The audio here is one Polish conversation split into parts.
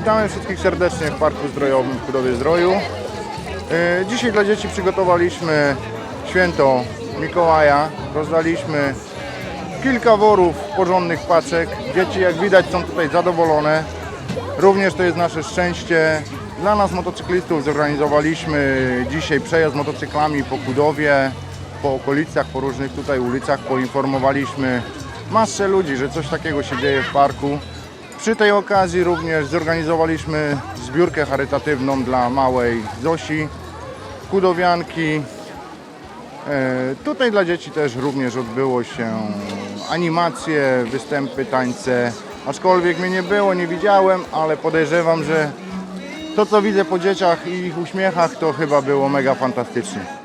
Witamy wszystkich serdecznie w Parku Zdrojowym w Kudowie Zdroju. E, Dzisiaj dla dzieci przygotowaliśmy święto Mikołaja. Rozdaliśmy kilka worów porządnych paczek. Dzieci jak widać są tutaj zadowolone. Również to jest nasze szczęście. Dla nas motocyklistów zorganizowaliśmy dzisiaj przejazd motocyklami po Kudowie, po okolicach, po różnych tutaj ulicach. Poinformowaliśmy masę ludzi, że coś takiego się dzieje w parku. Przy tej okazji również zorganizowaliśmy zbiórkę charytatywną dla małej Zosi, kudowianki. E, Tutaj dla dzieci też również odbyło się animacje, występy, tańce. Aczkolwiek mnie nie było, nie widziałem, ale podejrzewam, że to co widzę po dzieciach i ich uśmiechach to chyba było mega fantastycznie.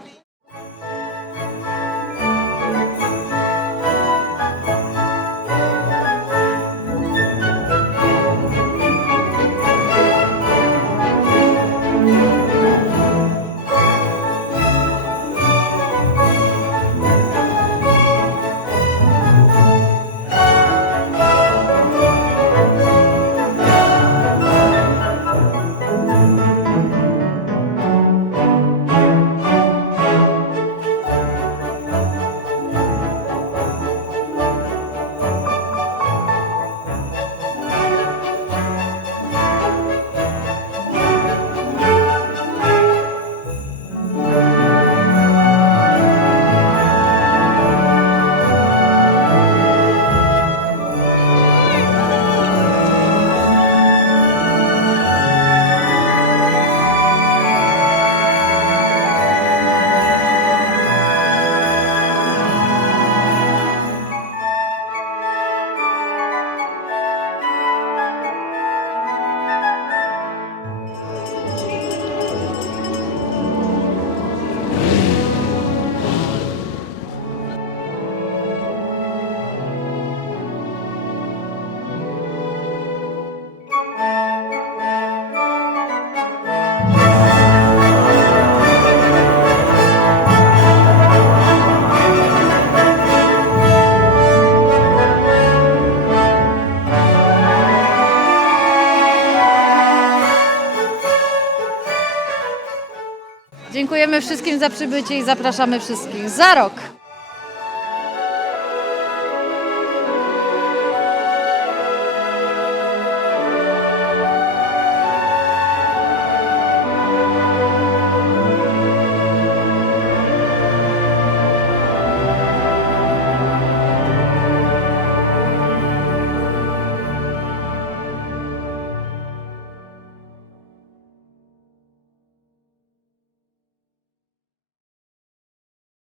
Dziękujemy wszystkim za przybycie i zapraszamy wszystkich za rok.